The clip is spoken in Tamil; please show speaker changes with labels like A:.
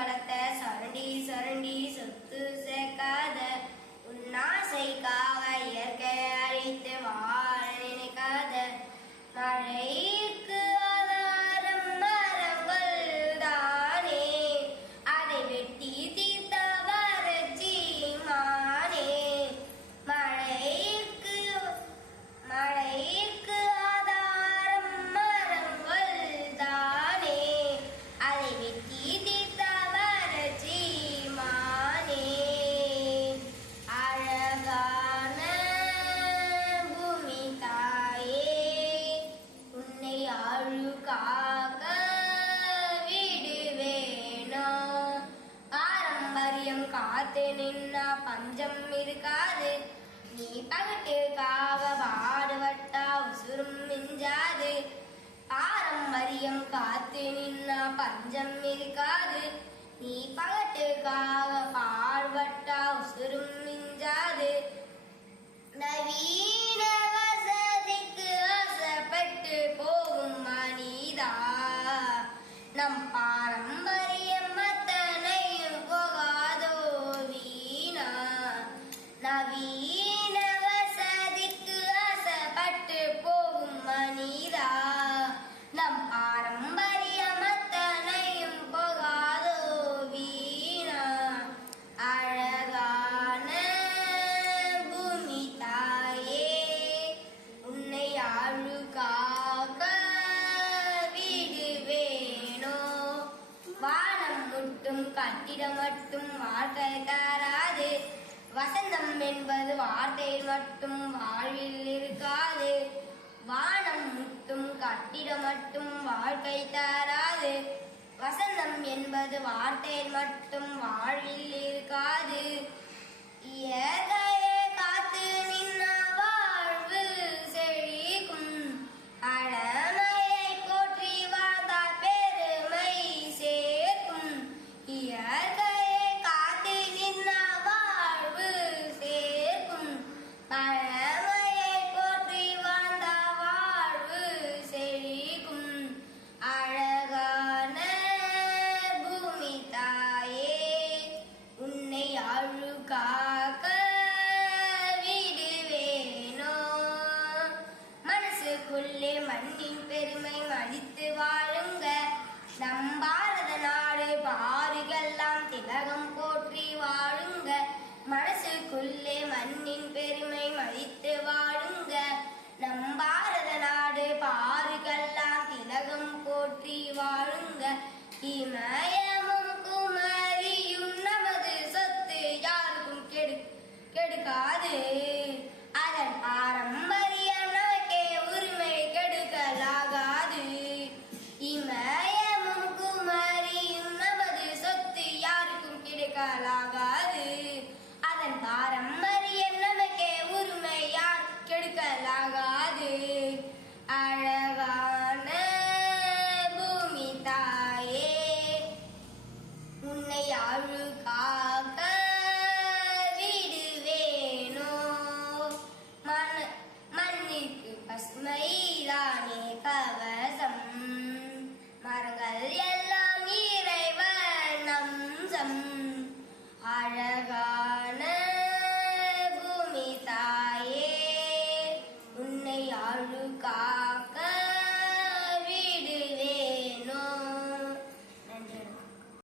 A: கடத்த சரண்டி சரண்டி சொத்து காத்து நின்னா பஞ்சம் இருக்காது நீ பகட்டில் காவ பாடுபட்டா உசுரும் மிஞ்சாது. பாரம்பரியம் காத்து நின்னா பஞ்சம் இருக்காது நீ பகட்டில் காவ பாடுபட்டா உசுரும் மிஞ்சாது. நவீன வசதிக்கு ஆசைப்பட்டு போகும் மனிதா. நம் பாரம்பரியம் தம் ஆரம்பரியமத்தனையும் போகாதோ வீணா. அழகான பூமி தாயே உன்னை அழுகாக வீடு வேணோ. வானம் முட்டும் கட்டிடம் மட்டும் வாழ்க்கை தராது. வசந்தம் என்பது வார்த்தையில் மட்டும் வாழ்வில் இருக்கா சுவை தராது வசந்தம் என்பது வார்த்தை மட்டும் வாழ்வில் இருக்காது. dan